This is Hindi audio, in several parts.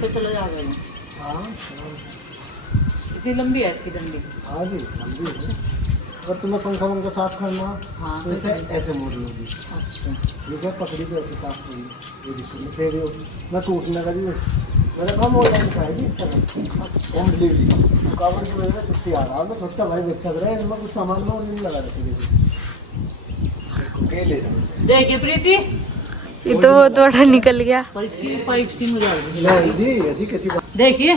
पे चला जाओगे ना? हाँ इतनी लंबी है इसकी डंडी? हाँ जी लंबी है। अगर तुम्हें पंखा वंखा साफ करना हाँ तो इसे ऐसे मोड़ लोगी। अच्छा ठीक है, पकड़ी तो ऐसे साफ करी, ये दिक्कत नहीं। फिर मैं टूटने का भी मैंने कहा ऑनलाइन का है जी इस तरह होम डिलीवरी का। कावड़ की वजह से छुट्टी आ रहा है, मैं छोटा भाई बच्चा रहा है, इनमें कुछ सामान में और नहीं लगा रखे ले जाओ। देखिए प्रीति, ये तो थोड़ा निकल गया। पर इसकी पाइप सी हो जाएगी। नहीं जी ऐसी कैसी बात। देखिए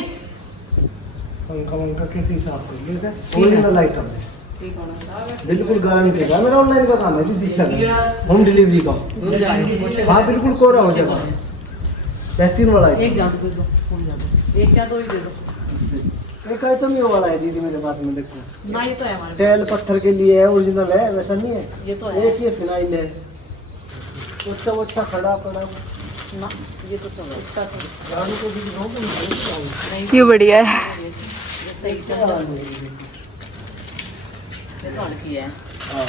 पंखा वंखा कैसी साफ करिए सर, ओरिजिनल आइटम है, ठीक होना चाहिए। बिल्कुल गारंटी का। मेरा ऑनलाइन का काम है जी, होम डिलीवरी का। हाँ बिल्कुल कोरा हो जाएगा, बेहतरीन वाला है। एक जादू दे दो, फूल जादू एक क्या तो ही दे दो। एक आइटम ये वाला है दीदी मेरे पास में, देखो ना ये तो है हमारे टेल पत्थर के लिए है, ओरिजिनल है, वैसा नहीं है। ये तो है। एक ये फिनाइल है, अच्छा अच्छा खड़ा पड़ा ना, ये तो सब है। इसका तो गाड़ी को भी दिखाऊं तो नहीं, ये बढ़िया है। ये सही चल रहा है। ये तो हल्की है। हाँ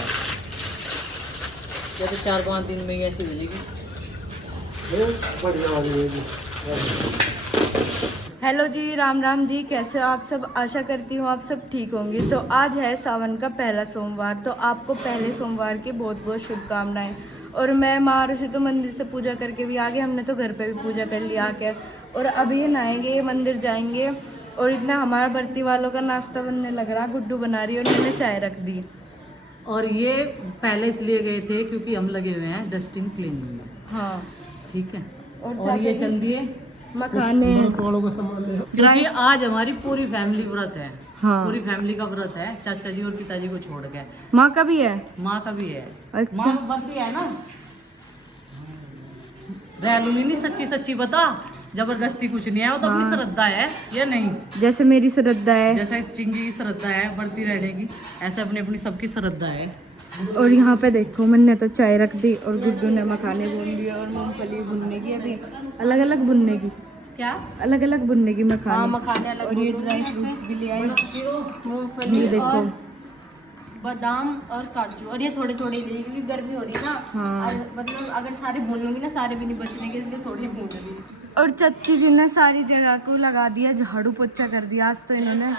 ये तो 4-5 दिन में ही ऐसी हो जाएगी। बढ़िया वाली है जी। हेलो जी, राम राम जी, कैसे हो आप सब? आशा करती हूँ आप सब ठीक होंगे। तो आज है सावन का पहला सोमवार, तो आपको पहले सोमवार की बहुत बहुत शुभकामनाएं। और मैं माँ ऋषि तो मंदिर से पूजा करके भी आ गए, हमने तो घर पे भी पूजा कर लिया आके। और अभी ये नहाएंगे, मंदिर जाएंगे। और इतना हमारा बर्ती वालों का नाश्ता बनने लग रहा, गुड्डू बना रही है और मैंने चाय रख दी। और ये पहले इसलिए गए थे क्योंकि हम लगे हुए हैं डस्टिंग क्लीनिंग में। हाँ, ठीक है। और और ये चल दिए मखाने। वालों को सामान ले। क्योंकि आज हमारी पूरी फैमिली व्रत है। हाँ। पूरी फैमिली का व्रत है, चाचा जी और पिताजी को छोड़ के। माँ का भी है? माँ का भी है। अच्छा। माँ बनती है ना, रहलूंगी नहीं, सच्ची सच्ची बता, जबरदस्ती कुछ नहीं है, वो तो अपनी श्रद्धा है या नहीं। जैसे मेरी श्रद्धा है। जैसे चिंगी की श्रद्धा है, बढ़ती रहेगी, ऐसे अपनी अपनी सबकी श्रद्धा है। और यहाँ पे देखो, मैंने तो चाय रख दी और गुड्डू ने मखाने भून लिए और मूंगफली भुनने की, अभी अलग अलग भुनने की। क्या? अलग अलग भुनने की मखाने। हाँ, मखाने अलग और ये ड्राई फ्रूट्स भी ले आए, मूंगफली ये देखो। और बादाम और काजू। और ये थोड़े थोड़े लिए क्योंकि गर्मी हो रही है ना। हाँ। और मतलब अगर सारे भून लूंगी ना, सारे भी नहीं बचने के, इसलिए थोड़े भून लूंगी। और चच्ची जी ने सारी जगह को लगा दिया, झाड़ू पोछा कर दिया आज तो इन्होंने।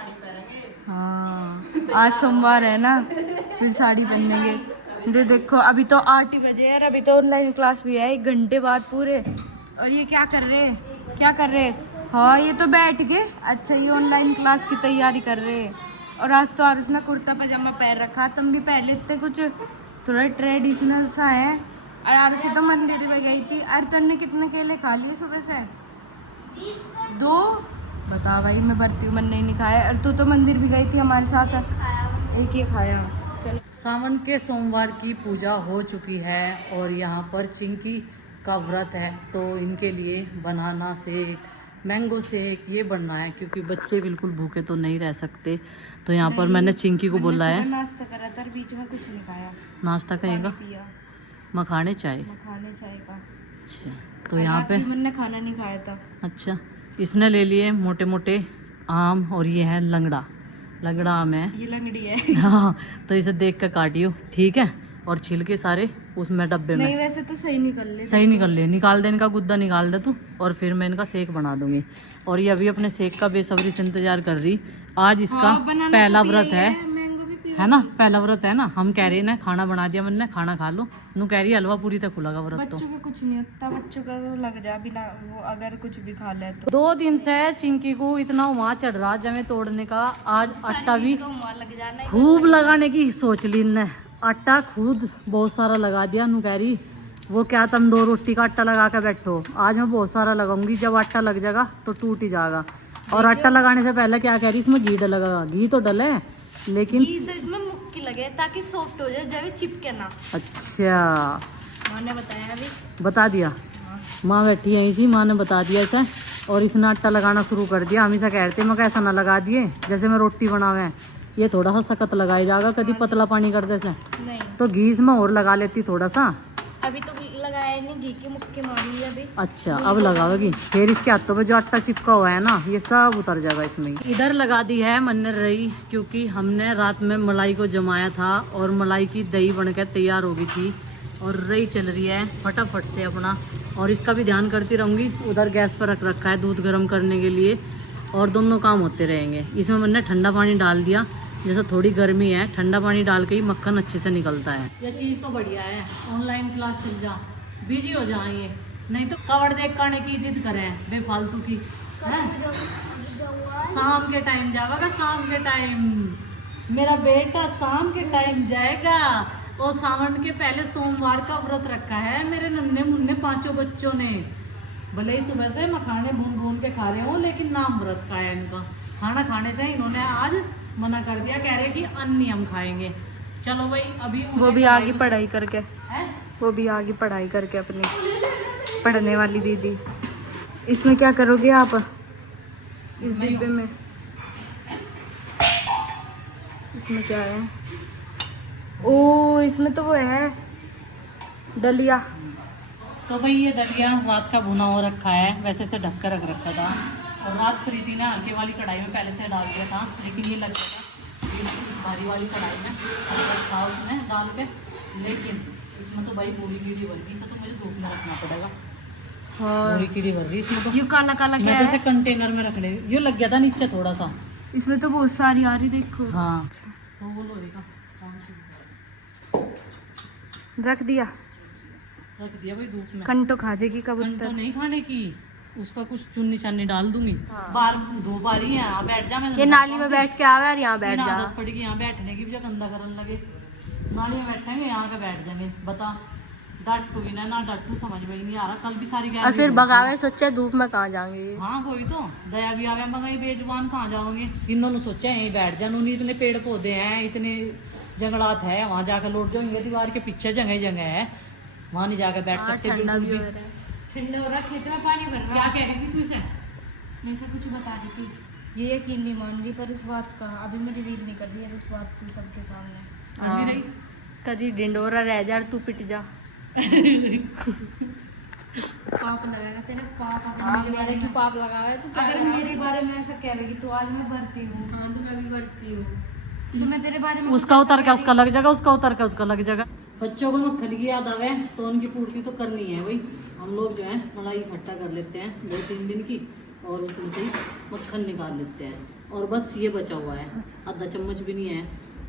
हाँ, आज सोमवार है ना, फिर साड़ी पहनेंगे। ये देखो, अभी तो 8 ही बजे यार, अभी तो ऑनलाइन क्लास भी है 1 घंटे बाद पूरे। और ये क्या कर रहे, क्या कर रहे? हाँ, ये तो बैठ के, अच्छा ये ऑनलाइन क्लास की तैयारी कर रहे हैं। और आज तो आरुष ने कुर्ता पजामा पहन रखा, तुम भी पहले इतने कुछ थोड़ा ट्रेडिशनल सा है। और आरुष तो मंदिर में गई थी। अरे तुमने कितने केले खा लिए सुबह से? 2? बता भाई, मैं भरती हूँ, मैंने नहीं खाया। और तू तो मंदिर भी गई थी हमारे साथ, एक ही खाया। चल, सावन के सोमवार की पूजा हो चुकी है और यहाँ पर चिंकी का व्रत है, तो इनके लिए बनाना शेक, मैंगो शेक ये बनना है, क्योंकि बच्चे बिल्कुल भूखे तो नहीं रह सकते। तो यहाँ पर मैंने चिंकी को बोला है, नाश्ता करा था, बीच में कुछ नहीं खाया, नाश्ता करेगा, पिया मखाने चाय। मखाने चाय का। अच्छा, तो यहाँ पे मैंने खाना नहीं खाया था। अच्छा, इसने ले लिए मोटे मोटे आम, और ये है लंगड़ा, लंगड़ा आम है ये लंगड़ी है। हाँ, तो इसे देख कर काटियो, ठीक है। और छिलके सारे उसमें डब्बे में। नहीं, वैसे तो सही निकल ले। सही निकल ले, निकाल दे इनका गुद्दा, निकाल दे तू, और फिर मैं इनका शेक बना दूंगी। और ये अभी अपने शेक का बेसब्री से इंतजार कर रही। आज इसका पहला व्रत है ना, पहला व्रत है ना। हम कह रहे ना, खाना बना दिया मैंने, खाना खा लो। नू कह रही हलवा पूरी तक खुला व्रत। तो बच्चों का कुछ नहीं होता, बच्चों का तो लग जा बिना वो, अगर कुछ भी खा ले तो। 2 दिन से चिंकी को इतना वहाँ चढ़ रहा जमे तोड़ने का। आज आटा भी लग जाना। खूब लगाने की सोच ली इनने, आटा खुद बहुत सारा लगा दिया। नू कह रही वो क्या, तुम 2 रोटी का आटा लगा के बैठो, आज मैं बहुत सारा लगाऊंगी, जब आटा लग जाएगा तो टूट ही जाएगा। और आटा लगाने से पहले क्या कह रही, इसमें घी डलेगा। घी तो डले, लेकिन घी से इसमें मुक्की लगे ताकि सॉफ्ट हो जाए, जब चिपके ना। अच्छा, माँ ने बताया अभी, बता दिया। माँ बैठी है इसी, माँ ने बता दिया इसे। और इसने आटा लगाना शुरू कर दिया। हम इसे कह रहे थे, मैं ऐसा ना लगा दिए जैसे मैं रोटी बनावे हैं, ये थोड़ा सा सख्त लगाया जाएगा, कभी पतला पानी कर दे से। नहीं, तो घी इसमें और लगा लेती थोड़ा सा। अभी तो लगाया नहीं, घी की मुक्की मारी है अभी। अच्छा, अब लगाओगी, फिर इसके हाथों पे जो आटा चिपका हुआ है ना, ये सब उतर जाएगा इसमें। इधर लगा दी है मैंने रई, क्योंकि हमने रात में मलाई को जमाया था और मलाई की दही बनकर तैयार हो गई थी। और रई चल रही है, फटाफट से अपना और इसका भी ध्यान करती रहूँगी। उधर गैस पर रख रखा है दूध गर्म करने के लिए, और दोनों काम होते रहेंगे। इसमें मैंने ठंडा पानी डाल दिया, जैसे थोड़ी गर्मी है ठंडा पानी डाल के ही मक्खन अच्छे से निकलता है। यह चीज़ तो बढ़िया है, ऑनलाइन क्लास चल जा, बिजी हो जाएंगे, नहीं तो कवर देख करने की जिद करें बेफालतू की है। शाम के टाइम जाएगा, शाम के टाइम मेरा बेटा शाम के टाइम जाएगा। और सावन के पहले सोमवार का व्रत रखा है मेरे नन्हे मुन्ने 5 बच्चों ने। भले ही सुबह से मखाने भून भून के खा रहे हो, लेकिन नाम व्रत का है इनका। खाना खाने से इन्होंने आज मना कर दिया, कह रहे कि अन्य हम खाएंगे। चलो भाई अभी वो भी आगे पढ़ाई करके है, वो भी आगे पढ़ाई करके अपनी पढ़ने वाली दीदी। इसमें क्या करोगे आप इस डिब्बे में? इसमें क्या है? ओ इसमें तो वो है दलिया। तो भाई ये दलिया रात का भुना हो रखा है, वैसे से ढक कर रख रखा था। और रात प्रीति ने हल्के वाली कढ़ाई में पहले से डाल दिया था, लेकिन ये लग गया था इस भारी वाली कढ़ाई में था उसने डाल के। लेकिन इसमें तो भाई पूरी कीड़ी भर गई, इसे तो मुझे धूप में रखना पड़ेगा। और पूरी कीड़ी भर गई इसमें तो। ये काला काला क्या मैं तो इसे है? कंटेनर में रखने, ये लग गया था नीचे थोड़ा सा। इसमें तो बहुत सारी आ रही, देखो। हाँ तो वो लोहेगा रख दिया, रख दिया भाई धूप में। कंटो खा जाएगी घंटों कबूतर। नहीं खाने की, उस पर कुछ चुन्नी चानी डाल दूंगी। बार धूप आ रही है, यहाँ बैठ जा। मैं ये नाली में बैठ के आवे और यहाँ बैठ जा। आदत पड़ेगी यहाँ बैठने की भी, जो गंदा करने लगे। नाली में बैठेंगे, यहाँ के बैठ जाएंगे। बता डांटू भी ना डांटू, समझ में ही नहीं आ रहा। कल भी सारी और फिर भगावे, सोचा धूप में कहाँ जाएंगे। हाँ वही तो, दया भी आवे मगर बेजुबान कहाँ जाओगे। इन्होंने सोचा यहीं बैठ जा, उन्होंने इतने पेड़ पौधे हैं, इतने जंगलात है, वहाँ जाकर लौट जाएंगे। दीवार के पीछे जगह जगह है, वहाँ नहीं जाकर बैठ सकते ठंडा बिल्कुल भी भी। हो रहा है। ठंडा हो रहा, खेत में पानी भर रहा। क्या कह रही थी तू इसे? मैं से कुछ बता रही थी, ये यकीन नहीं मान रही, पर इस बात का अभी मैं रिवील नहीं कर रही है इस बात को सबके सामने। हाँ। रही कभी डिंडोरा रह जा और तू पिट जा। पाप लगाएगा तेरे, पाप अगर मेरे बारे में पाप लगावा है तो अगर मेरे बारे में ऐसा कहेगी तो आज मैं भरती हूँ। हाँ तो मैं भी भरती हूँ, तो मैं तेरे बारे में उसका उतर के उसका लग जाएगा, उसका उतर के उसका लग जाएगा। बच्चों को मक्खन की याद आवे तो उनकी पूर्ति तो करनी है भाई। हम लोग जो है मलाई इकट्ठा कर लेते हैं 2-3 दिन की, और उसमें से ही मक्खन निकाल लेते हैं। और बस ये बचा हुआ है, आधा चम्मच भी नहीं है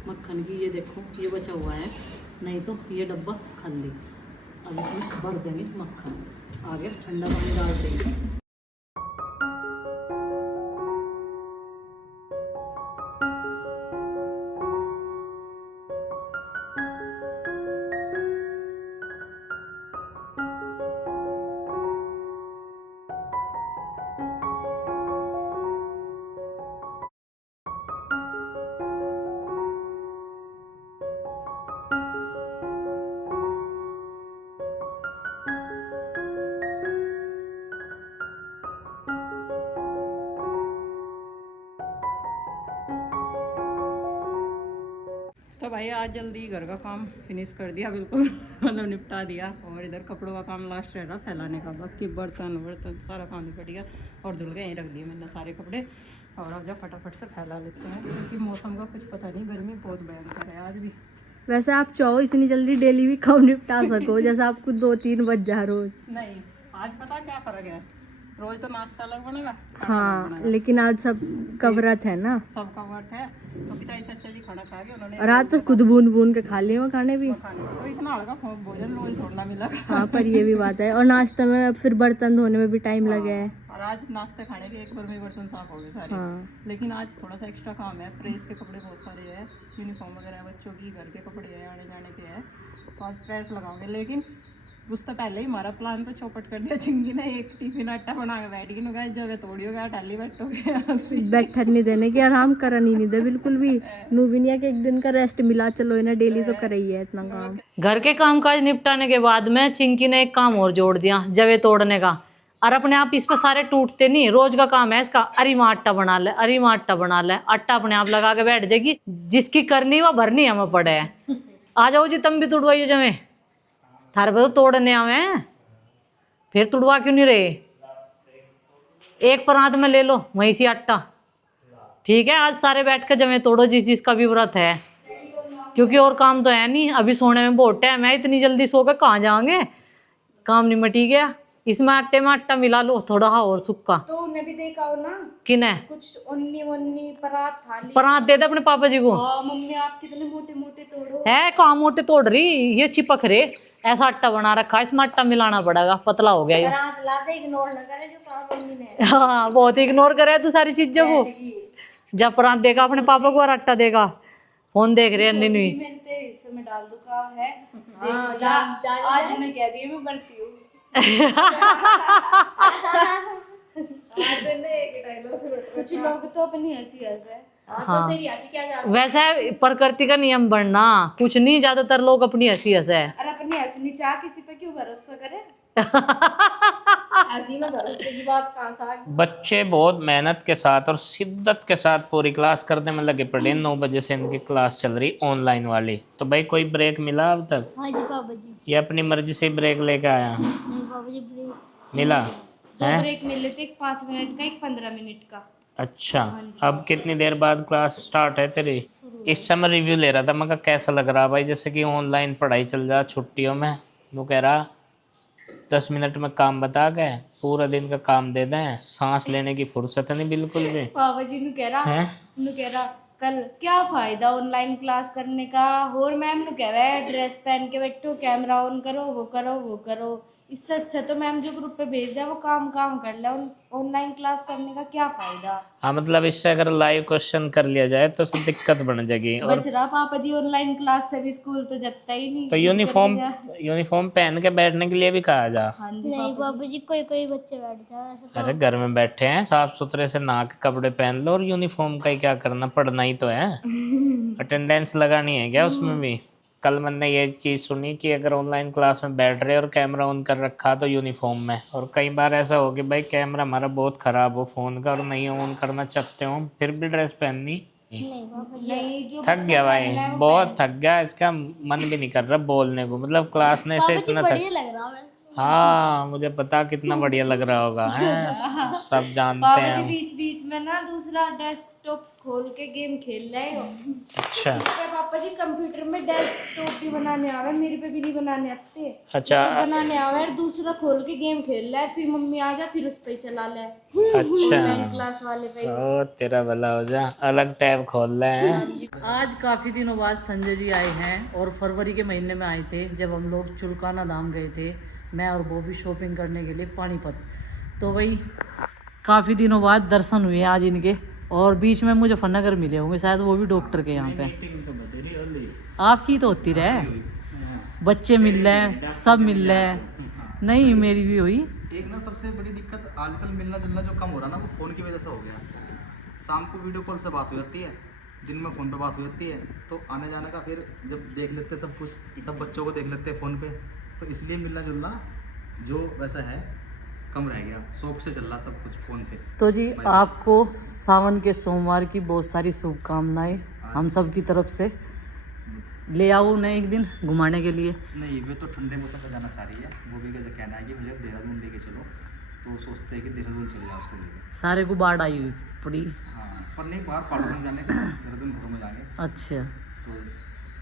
मक्खन की। ये देखो ये बचा हुआ है, नहीं तो ये डब्बा खाली। अब इसमें भर देंगे मक्खन, आगे ठंडा पानी डाल देंगे। तो भाई आज जल्दी घर का काम फिनिश कर दिया बिल्कुल, मतलब निपटा दिया। और इधर कपड़ों का काम लास्ट रह रहा फैलाने का, बाकी बर्तन सारा काम निपट गया। और धुल के यहीं रख दिए मैंने सारे कपड़े। और अब जब फटाफट से फैला लेते हैं, क्योंकि मौसम का कुछ पता नहीं, गर्मी बहुत भयंकर है आज भी। वैसे आप चाहो इतनी जल्दी डेली भी काम निपटा सको, जैसे आपको 2-3 बज जा रोज। नहीं आज पता क्या फ़र्क है, रोज तो नाश्ता अलग बनेगा, खाना अलग हाँ बनेगा। लेकिन आज सब का व्रत है ना, सबका वर्त है। तो पिताजी चाचा जी खाना खा के उन्होंने और आज तो खुद बूंद बूंद के खा लिए वो खाने भी। खाने को तो इतना हल्का भोजन रोज थोड़ा मिला। हाँ पर ये भी बात है, और नाश्ते में फिर बर्तन धोने में भी टाइम लगे है। और आज नाश्ते खाने के एक बार में बर्तन साफ हो गए सारे। हाँ लेकिन आज थोड़ा सा एक्स्ट्रा काम है, प्रेस के कपड़े बहुत सारे हैं, यूनिफॉर्म वगैरह है बच्चों की, घर के कपड़े हैं, आने जाने के हैं, तो आज प्रेस लगाओगे। लेकिन उससे पहले ही हमारा प्लान तो चौपट कर दिया चिंगी ने। एक टिफिन आटा बना के बैठ गई, नुगा जगह तोड़ी होगा टाली बैठोगे। बैठन नहीं देने की, आराम करन ही नहीं दे बिल्कुल भी। नू भी नहीं है कि एक दिन का रेस्ट मिला, चलो इन्हें डेली तो कर ही है इतना काम। घर के काम काज निपटाने के बाद में चिंकी ने एक काम और जोड़ दिया, जवे तोड़ने का। और अपने आप इस पर सारे टूटते नहीं, रोज का काम है इसका। अरे माँ आटा बना ले, अरे माँ आटा बना ले, आटा अपने आप लगा के बैठ जाएगी। जिसकी करनी वो भरनी हमें पड़े है। आ जाओ जी तुम भी तुड़वाइयो जमे, थारे पे तो तोड़ने आवे, फिर तुड़वा क्यों नहीं रहे? एक परात में ले लो वहीं से आटा, ठीक है? आज सारे बैठ के जमे तोड़ो जिस जिसका भी व्रत है, क्योंकि और काम तो है नहीं। अभी सोने में बहुत टाइम है, इतनी जल्दी सो के कहाँ जाएंगे, काम निमट ही गया। इसमें आटे में आटा मिला लो थोड़ा और सूखा। तो उन्हें भी देखा हो ना, किने कुछ उन्नी वन्नी परात थाली। परात दे दे अपने पापा जी को। मम्मी आप कितने मोटे मोटे तोड़ो। है कहाँ मोटे तोड़ रही, ये चिपक रहे। ऐसा आटा बना रखा है, इसमें आटा मिलाना पड़ेगा, पतला हो गया ये। इग्नोर ना करे जो काम मम्मी ने। हाँ बहुत इग्नोर करे तू सारी चीजों को। जब परात देगा अपने पापा को और आटा देगा। फोन देख रहे हैं मैंने तेरे हिस्से में डाल दो काम है। आज मैं कह दी मैं बढ़ती हूँ। कुछ लोग तो अपनी हंसी हंसे। तो तेरी हंसी क्या जा वैसे प्रकृति का नियम बनना कुछ नहीं, ज्यादातर लोग अपनी हंसी हंसे है। और अपनी हंसनी चाह किसी पे क्यों भरोसा करे। हंसी में भरोसे की बात कहाँ से आ गई? बच्चे बहुत मेहनत के साथ और शिद्दत के साथ पूरी क्लास करने में लगे पड़े हैं। 9 बजे से इनकी क्लास चल रही ऑनलाइन वाली। तो भाई कोई ब्रेक मिला अब तक? हाँ जी पापा जी। ये अपनी मर्जी से ब्रेक लेके आया? नहीं पापा जी ब्रेक मिला दो है? ब्रेक मिले थे, एक 5 मिनट का, एक 15 मिनट का। अच्छा, अब कितनी देर बाद क्लास स्टार्ट है तेरी? इस समय रिव्यू ले रहा था, मैं कहा कैसा लग रहा भाई, जैसे कि ऑनलाइन पढ़ाई चल रहा छुट्टियों में। वो कह रहा 10 मिनट में काम बता गए, पूरा दिन का काम दे दें, सांस लेने की फुर्सत नहीं बिल्कुल भी। पापा जी ने कह रहा कल क्या फायदा ऑनलाइन क्लास करने का। और मैम ने कह रहा है ड्रेस पहन के बैठो, कैमरा ऑन करो, वो करो वो करो। इससे अच्छा तो मैम जो ग्रुप पे भेज दिया वो काम कर ले। ऑनलाइन क्लास करने का क्या फायदा। हाँ मतलब इससे अगर लाइव क्वेश्चन कर लिया जाए तो उससे दिक्कत बन जाएगी। और बच रहा पापा जी ऑनलाइन क्लास से भी स्कूल तो जगता ही नहीं। तो यूनिफॉर्म पहन के बैठने के लिए भी कहा जा। हाँ जी नहीं पापा जी, कोई कोई बच्चे बैठते हैं ऐसे। अरे घर में बैठे हैं, साफ सुथरे से नहा के कपड़े पहन लो। और यूनिफॉर्म का ही क्या करना, पढ़ना ही तो है। अटेंडेंस लगानी है क्या उसमें भी? कल मैंने ये चीज़ सुनी कि अगर ऑनलाइन क्लास में बैठ रहे और कैमरा ऑन कर रखा तो यूनिफॉर्म में। और कई बार ऐसा हो कि भाई कैमरा हमारा बहुत ख़राब हो फ़ोन का और नहीं ऑन करना चाहते हो, फिर भी ड्रेस पहननी। नहीं पापा जी। नहीं जो थक गया भाई, बहुत थक गया। इसका मन भी नहीं कर रहा बोलने को, मतलब क्लास ने से इतना बढ़िया लग रहा है। हाँ मुझे पता कितना बढ़िया लग रहा होगा है, सब जानते पापा हैं जी हम। बीच बीच में ना दूसरा डेस्कटॉप खोल के गेम खेल रहे हो। अच्छा इसके पापा जी कंप्यूटर में डेस्कटॉप भी बनाने आवे, मेरे पे भी नहीं बनाने आते। अच्छा बनाने आवे और दूसरा खोल के गेम खेल रहा है। फिर मम्मी आ जा फिर उस पे ही चला ले। अच्छा ऑनलाइन क्लास वाले पे। ओ तेरा भला हो जा, अलग टैब खोल रहे हैं। आज काफी दिनों बाद संजय जी आए हैं और फरवरी के महीने में आए थे जब हम लोग चुलकाना धाम गए थे, मैं और वो भी शॉपिंग करने के लिए पानीपत। तो वही काफ़ी दिनों बाद दर्शन हुए आज इनके। और बीच में मुजफ्फरनगर मिले होंगे शायद, वो भी डॉक्टर के यहाँ पे। आपकी तो होती रहे, बच्चे मिल रहे हैं, सब मिल रहे हैं। नहीं मेरी भी हुई। एक ना सबसे बड़ी दिक्कत आजकल मिलना जुलना जो कम हो रहा ना, वो फ़ोन की वजह से हो गया। शाम को वीडियो कॉल से बात हो जाती है, दिन में फ़ोन पे बात हो जाती है, तो आने जाने का फिर जब देख लेते सब कुछ, सब बच्चों को देख लेते हैं फ़ोन पे, तो इसलिए मिलना जुलना जो वैसा है कम रह गया। शौक से चल रहा सब कुछ फ़ोन से। तो जी आपको सावन के सोमवार की बहुत सारी शुभकामनाएं हम सब की तरफ से। ले आओ उन्हें एक दिन घुमाने के लिए। नहीं वे तो ठंडे मौसम पर जाना चाह रही है, वो भी कहना है कि मुझे देहरादून लेके चलो, तो सोचते हैं कि देहरादून चले जाओ उसको लेके। सारे को बाढ़ आई हुई पड़ी। हाँ पर नहीं, बाहर पहाड़ों में जाने का, देहरादून घरों में जाएंगे अच्छा तो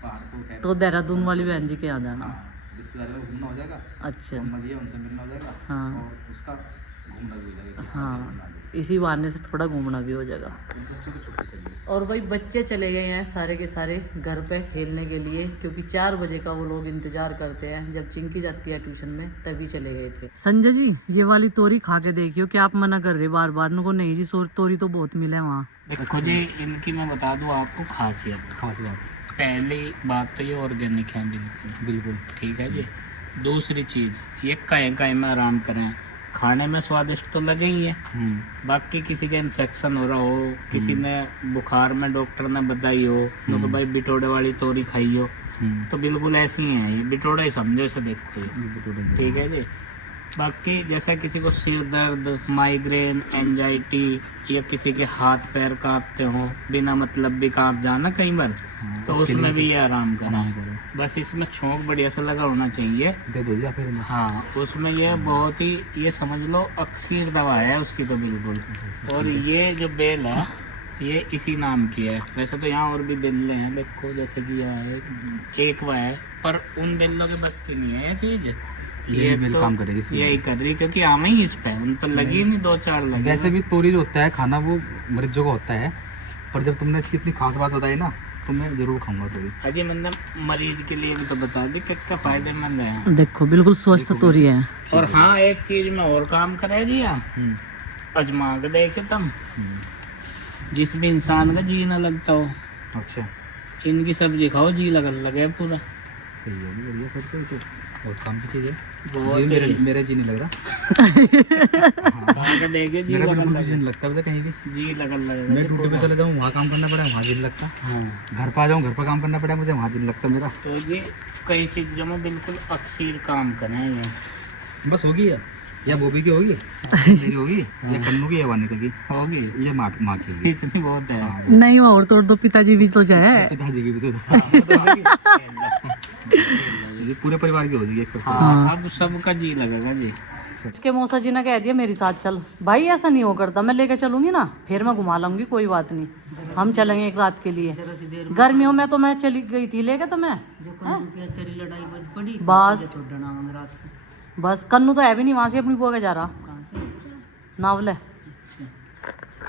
पहाड़ तो खैर। तो देहरादून वाली बहन जी के यहाँ जाना। हाँ रिश्तेदारी में घूमना हो जाएगा, अच्छा मज़े उनसे मिलना हो जाएगा, हाँ। और उसका घूमना भी हो जाएगा। हाँ इसी बहाने से थोड़ा घूमना भी हो जाएगा। बच्चों को छुट्टी चाहिए। और भाई बच्चे चले गए हैं सारे के सारे घर पे खेलने के लिए, क्योंकि 4 बजे का वो लोग इंतजार करते हैं जब चिंकी जाती है ट्यूशन में, तभी चले गए थे। संजय जी ये वाली तोरी खा के देखियो, कि आप मना कर रहे बार बार। नको नहीं जी तोरी तो बहुत मिले वहाँ। देखो जी इनकी मैं बता दूँ आपको खासियत। पहली बात तो ये ऑर्गेनिक है बिल्कुल ठीक है जी। दूसरी चीज़ ये काहे में आराम करें, खाने में स्वादिष्ट तो लगे ही है। बाकी किसी का इन्फेक्शन हो रहा हो, किसी ने बुखार में डॉक्टर ने बताई हो तो भाई बिटोड़े वाली तोरी खाई हो, तो बिल्कुल ऐसी ही है ये, बिटोड़ा ही समझो इसे। देखो ये ठीक है जी। बाकी जैसा किसी को सिर दर्द, माइग्रेन, एंजाइटी, या किसी के हाथ पैर कांपते हो, बिना मतलब भी कांप जाना कई बार, तो उसमें भी ये आराम करा। बस इसमें छोंक बढ़िया सा लगा होना चाहिए, दे दो या फिर हाँ उसमें ये बहुत ही, ये समझ लो अक्सीर दवा है उसकी तो बिल्कुल। और ये जो बेल है ये इसी नाम की है। वैसे तो यहाँ और भी बेलें हैं देखो, जैसे कि यहाँ एक वह है, पर उन बेलों के बस की नहीं है ये चीज़। ये बिल तो काम करेगी इसलिए। यही कर रही क्योंकि आम ही इस पे उन पर लगी नहीं 2-4 लगी। वैसे भी तोरी जो होता है खाना वो मरीजों का होता है, पर जब तुमने इसकी इतनी खास बात बताई ना तो मैं जरूर खाऊंगा तोरी। अजय मतलब मरीज के लिए भी तो बता दी कितना फायदेमंद है। देखो बिल्कुल स्वस्थ तोरी है। और हाँ एक चीज में और काम करे दिया, अजमा के देखे तुम, जिस भी इंसान का जी ना लगता हो अच्छा इनकी सब्जी खाओ जी लगे पूरा। सही है जी, बढ़िया करते हो तो बहुत काम की चीज़ है। बहुत जी मेरा जी नहीं लग रहा, खा के देखे जी मेरा लगन बिल्कुल भी जी लगे, नहीं लगता पता कहीं भी। जी लगन लगे। मैं ड्यूटी पे चले जाऊँ वहाँ काम करना पड़ा वहाँ जी नहीं लगता, हाँ घर पर आ जाऊँ घर पर काम करना पड़ा मुझे वहाँ जी नहीं लगता मेरा। तो ये कई चीजों में बिल्कुल अक्सर काम करें ये बस होगी या बोबी की होगी, मेरी होगी या कन्नू की या वानिका की होगी, या माँ की होगी। इतनी बहुत है। नहीं और तोड़ दो, पिताजी भी तो जाए। पिताजी की भी तो ये पूरे परिवार की होगी एक। हाँ अब सबका जी लगेगा जी। उसके मौसा जी ने कह दिया मेरे साथ चल भाई, ऐसा नहीं हो करता, मैं लेकर चलूंगी ना फिर मैं घुमा लाऊंगी, कोई बात नहीं, हम चलेंगे एक रात के लिए। गर्मियों में तो मैं चली गई थी लेके, तो मैं बस कन्नू तो है भी नहीं वहां से अपनी बुआ के जा रहा नावले।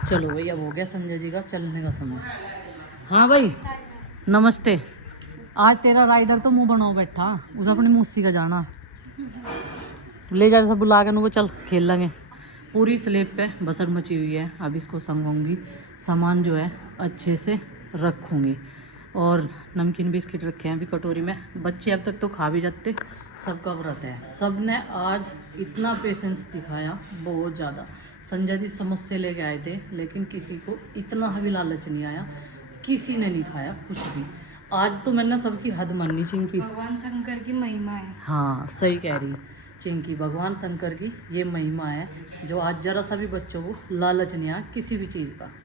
चलो भाई अब हो गया संजय जी का चलने का समय। हाँ भाई नमस्ते। आज तेरा राइडर तो मुंह बनाओ बैठा, उसे अपनी मौसी का जाना ले जा, सब बुला के वो चल खेल लेंगे। पूरी स्लेब पे बसर मची हुई है, अब इसको संगूंगी, सामान जो है अच्छे से रखूँगी। और नमकीन बिस्किट रखे हैं अभी कटोरी में, बच्चे अब तक तो खा भी जाते, सबका व्रत है। सब ने आज इतना पेशेंस दिखाया बहुत ज़्यादा। संजय जी समोसे लेके आए थे लेकिन किसी को इतना भी लालच नहीं आया, किसी ने नहीं खाया कुछ भी। आज तो मैंने सबकी हद मानी चिंकी। भगवान शंकर की महिमा है। हाँ सही कह रही चिंकी, भगवान शंकर की ये महिमा है जो आज जरा सा भी बच्चों को लालच नहीं आया किसी भी चीज़ का।